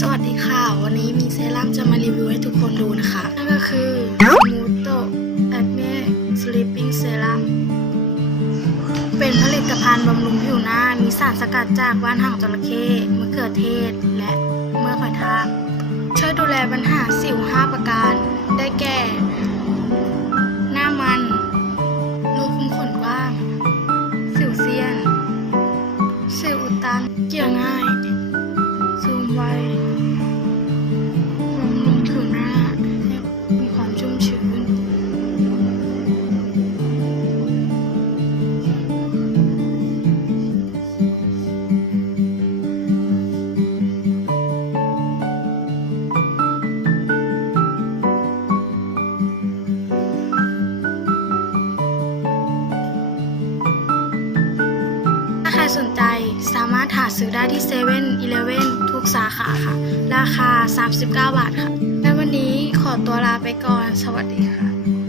สวัสดีค่ะ วันนี้มีเซรั่มจะมารีวิวให้ทุกคนดูนะคะ นั่นก็คือมูโตแอ c เน่สลิปปิ้งเซรั่มเป็นผลิตภัณฑ์บำรุงผิวหน้า มีสารสกัดจากว่านหางจระเข้มะเขือเทศ และเมือกหอยทากช่วยดูแลปัญหาสิว 5 ประการ ได้แก่ หน้ามันรูขุมขนกว้าง สิวเซียน สิวอุดตันเกี่ยง่าย รสนใจสามารถหาซื้อได้ที่เซเว่นอีเลเว่นทุกสาขาค่ะ ราคา 39 บาทค่ะ และวันนี้ขอตัวลาไปก่อน สวัสดีค่ะ